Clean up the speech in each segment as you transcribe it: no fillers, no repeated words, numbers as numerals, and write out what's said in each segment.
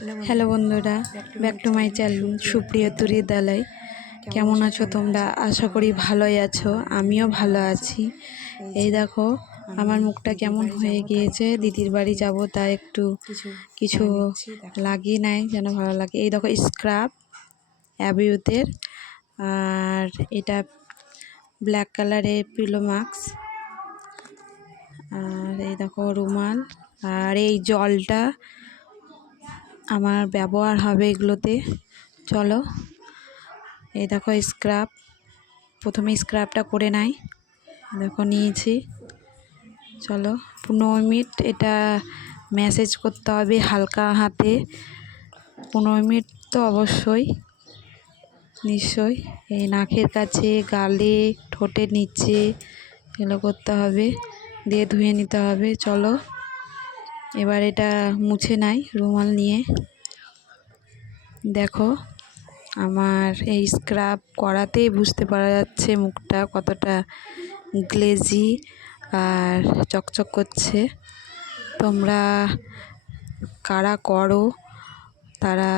Hello বন্ধুরা, back to my channel সুপ্রিয় তুরি দালাই। কেমন আছো তোমরা? আশা করি ভালোই আছো, আমিও ভালো আছি। এই দেখো আমার মুখটা কেমন হয়ে গিয়েছে, দিদির বাড়ি যাব তাই একটু কিছু লাগিয়ে নাই যেন ভালো লাগে। এই দেখো স্ক্রাব অ্যাবিউতের, আর এটা ব্ল্যাক কালারের পিলো মাস্ক, আর এই দেখো রুমাল, আর এই জলটা আমার ব্যবহার হবে এগুলোতে। চলো, এই দেখো স্ক্রাব, প্রথমে স্ক্রাবটা করে নাই, দেখো নিয়েছি। চলো 15 মিনিট এটা ম্যাসেজ করতে হবে হালকা হাতে, 15 মিনিট তো অবশ্যই নিশ্চয়ই। এই নাকের কাছে, গালে, ঠোঁটের নিচে এগুলো করতে হবে, দিয়ে ধুয়ে নিতে হবে। চলো এবার এটা মুছে নাই রুমাল নিয়ে। দেখো আমার এই স্ক্রাব করাতেই বুঝতে পারা যাচ্ছে মুখটা কতটা গ্লেজি আর চকচক করছে। তোমরা কারা করো তারা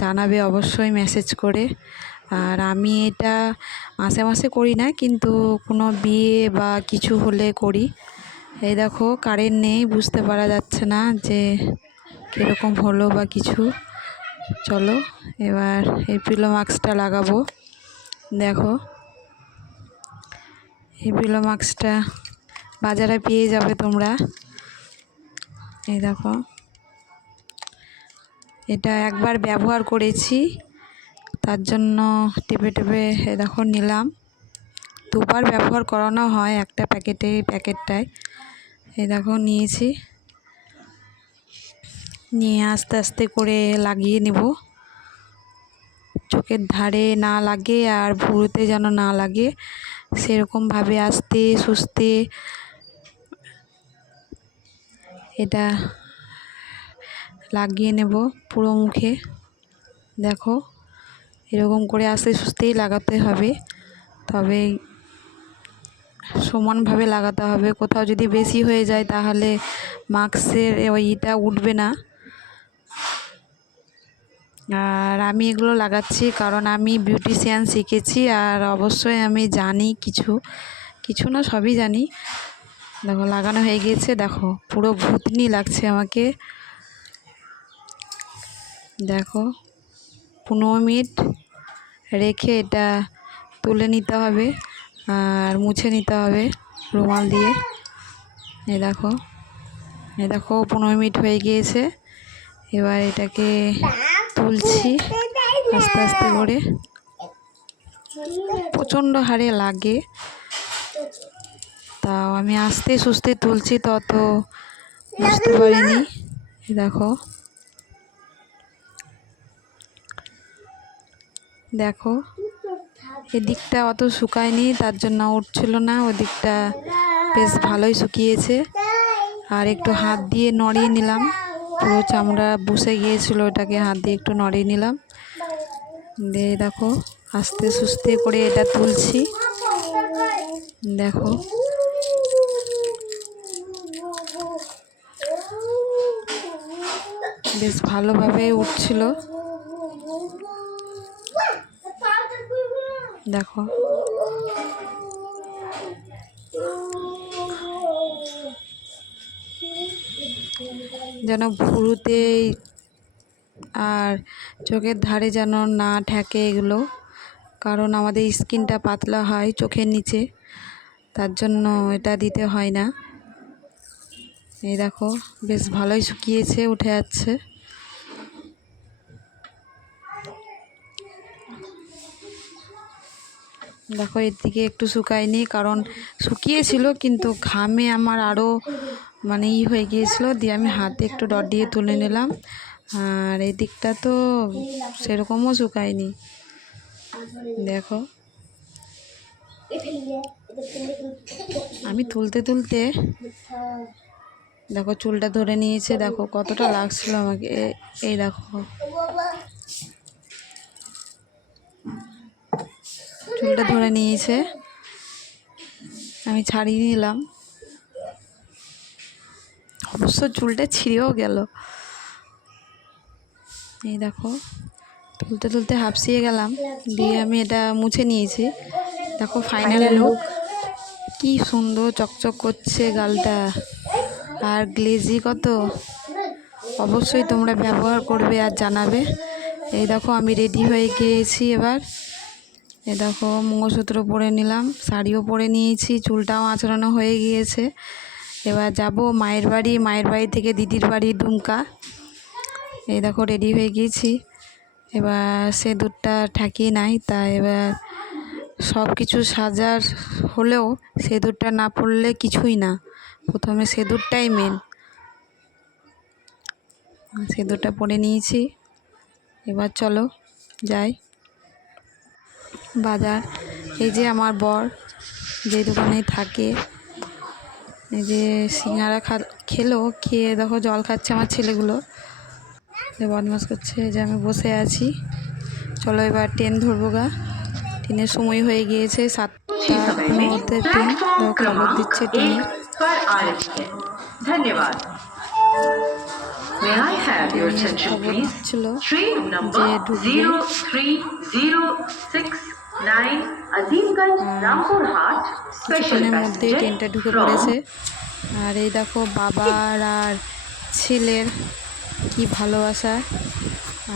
জানাবে অবশ্যই মেসেজ করে। আর আমি এটা মাসে মাসে করি না, কিন্তু কোনো বিয়ে বা কিছু হলে করি। এই দেখো কারেন্ট নেই, বুঝতে পারা যাচ্ছে না যে কীরকম হলো বা কিছু। চলো এবার এই পিলো মাস্কটা লাগাবো। দেখো এই পিলো মাস্কটা বাজারে পেয়ে যাবে তোমরা। এই দেখো এটা একবার ব্যবহার করেছি, তার জন্য টেপে টেপে দেখো নিলাম। দুবার ব্যবহার করানো হয় একটা প্যাকেটে, এই প্যাকেটটায় এই দেখো নিয়েছি, নিয়ে আস্তে আস্তে করে লাগিয়ে নেব। চোখের ধারে না লাগে আর ভুরুতে যেন না লাগে, সেরকমভাবে আস্তে সুস্তে এটা লাগিয়ে নেব পুরো মুখে। দেখো এরকম করে আস্তে সুস্তেই লাগাতে হবে, তবে সমানভাবে লাগাতে হবে। কোথাও যদি বেশি হয়ে যায় তাহলে মাস্কের ওইটা উঠবে না। আর আমি এগুলো লাগাচ্ছি কারণ আমি বিউটিশিয়ান শিখেছি, আর অবশ্যই আমি জানি কিছু কিছু না সবই জানি। দেখো লাগানো হয়ে গিয়েছে, দেখো পুরো ভূতনি লাগছে আমাকে। দেখো 15 মিনিট রেখে এটা তুলে নিতে হবে আর মুছে নিতে হবে রুমাল দিয়ে। এই দেখো 15 মিনিট হয়ে গিয়েছে। এবার এটাকে তুলছি আস্তে আস্তে করে। প্রচণ্ড হারে লাগে, তাও আমি আস্তে সুস্তে তুলছি, তত বুঝতে পারিনি। দেখো দেখো এদিকটা অত শুকায়নি, তার জন্য উঠছিল না, ওদিকটা বেশ ভালোই শুকিয়েছে। আর একটু হাত দিয়ে নড়িয়ে নিলাম, পুরো চামড়া বসে গিয়েছিল, ওটাকে হাত দিয়ে একটু নড়িয়ে নিলাম। দিয়ে দেখো আস্তে সুস্তে করে এটা তুলছি। দেখো বেশ ভালোভাবে উঠছিল। দেখো যেন ভুরুতে আর চোখের ধারে যেন না ঠেকে এগুলো, কারণ আমাদের স্কিনটা পাতলা হয় চোখের নিচে, তার জন্য এটা দিতে হয় না। এই দেখো বেশ ভালোই শুকিয়েছে, উঠে যাচ্ছে। দেখো এর দিকে একটু শুকায়নি, কারণ শুকিয়েছিল কিন্তু ঘামে আমার আরও মানে হয়ে গিয়েছিলো, দিয়ে আমি হাতে একটু ডট দিয়ে তুলে নিলাম। আর এই দিকটা তো সেরকমও শুকায়নি। দেখো আমি তুলতে তুলতে দেখো চুলটা ধরে নিয়েছে, দেখো কতটা লাগছিল আমাকে। এই দেখো চুলটা ধরে নিয়েছে, আমি ছাড়িয়ে নিলাম। অবশ্য চুলটা ছিঁড়েও গেল। এই দেখো তুলতে তুলতে হাঁপসিয়ে গেলাম, দিয়ে আমি এটা মুছে নিয়েছি। দেখো ফাইনাল লুক, কি সুন্দর চকচক করছে গালটা, আর গ্লেজি কত। অবশ্যই তোমরা ব্যবহার করবে আর জানাবে। এই দেখো আমি রেডি হয়ে গিয়েছি এবার। এই দেখো মঙ্গলসূত্র পরে নিলাম, শাড়িও পরে নিয়েছি, চুলটাও আঁচড়ানো হয়ে গিয়েছে। এবার যাব মায়ের বাড়ি, মায়ের বাড়ি থেকে দিদির বাড়ি দুমকা। এই দেখো রেডি হয়ে গিয়েছি। এবার সিঁদুরটা ঠাকিয়ে নাই, তাই এবার সব কিছু সাজার হলেও সিঁদুরটা না পরলে কিছুই না। প্রথমে সিঁদুরটাই মেন। সিঁদুরটা পরে নিয়েছি। এবার চলো যাই বাজার। এই যে আমার বর যে দোকানে থাকে, এই যে সিঙ্গারা খেলো, খেয়ে দেখো জল খাচ্ছে আমার ছেলেগুলো, বদমাস করছে। এই যে আমি বসে আছি। চলো এবার ট্রেন ধরবো গা। ট্রেনের সময় হয়ে গিয়েছে 7টার মধ্যে ট্রেন। খবর দিচ্ছে ট্রেনের। ধন্যবাদ। May I have your attention, please? Train number 03069 Azimganj Rampurhat special মধ্যে ট্রেনটা ঢুকে পড়েছে। আর এই দেখো বাবার আর ছেলের কি ভালোবাসা।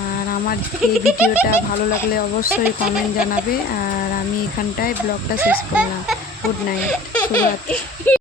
আর আমার এই ভিডিওটা ভালো লাগলে অবশ্যই কমেন্ট জানাবে। আর আমি এখানটায় ব্লগটা শেষ করলাম। গুড নাইট, শুভরাত্রি।